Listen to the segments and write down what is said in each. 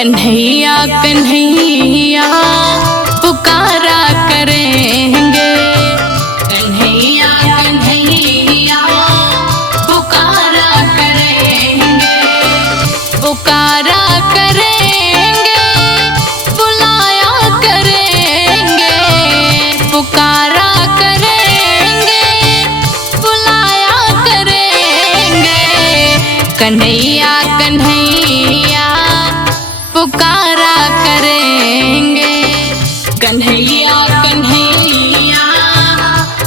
कन्हैया कन्हैया पुकारा करेंगे। कन्हैया कन्हैया पुकारा करेंगे, पुकारा करेंगे, बुलाया करेंगे, पुकारा करेंगे, बुलाया करेंगे। कन्हैया कन्हैया पुकारा करेंगे। कन्हैया कन्हैया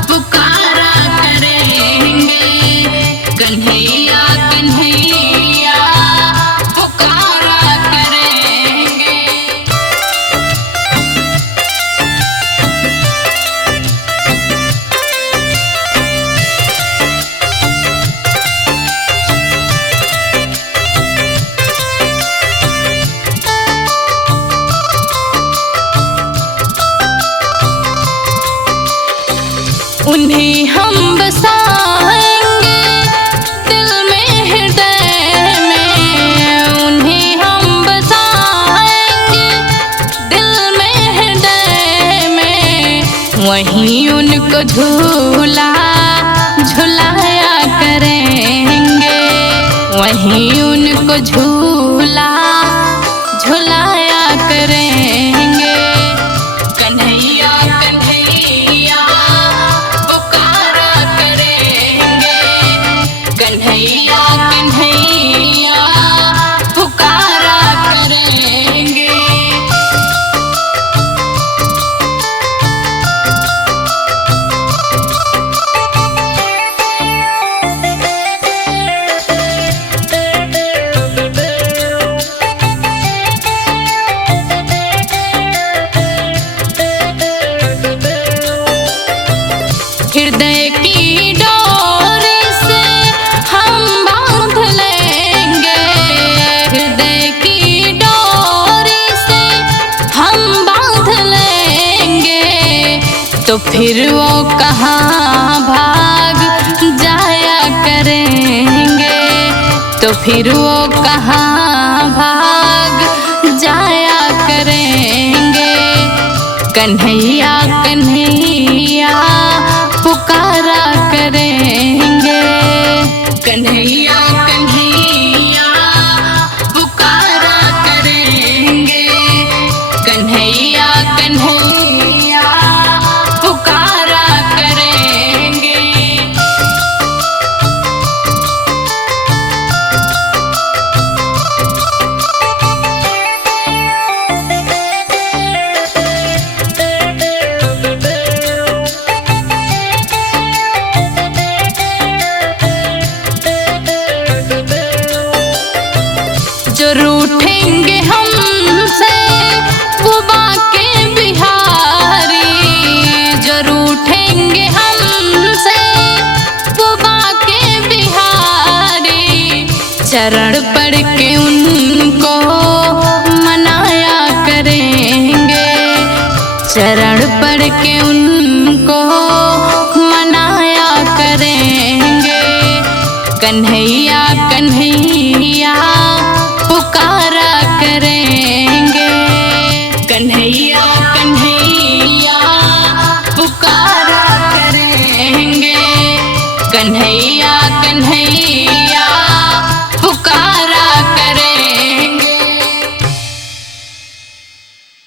पुकारा करेंगे। कन्हैया कन्हैया पुकारा करेंगे। उन्हें हम बसाएंगे दिल में, हृदय में। उन्हें हम बसाएंगे दिल में, हृदय में। वहीं उनको झूला झुलाया करेंगे। वहीं उनको झूला झुलाया करेंगे। कन्हैया कन्हैया पुकारा करेंगे। कन्हैया कन्हैया पुकारा करेंगे। हृदय की डोरी से हम बांध लेंगे। हृदय की डोरी से हम बांध लेंगे। तो फिर वो कहाँ भाग जाया करेंगे। तो फिर वो कहाँ भाग जाया करेंगे। कन्हैया कन्हैया पुकारा करेंगे। कन्हैया कन्हैया पुकारा करेंगे। कन्हैया कन्हैया पुकारा करेंगे। जो रूठेंगे हमसे वो बाके बिहारी। जो रूठेंगे हमसे वो बाके बिहारी। चरण पड़ के उनको मनाया करेंगे। चरण पड़ के उनको मनाया करेंगे। कन्हैया कन्हैया पुकारा करेंगे। कन्हैया कन्हैया पुकारा करेंगे। कन्हैया कन्हैया पुकारा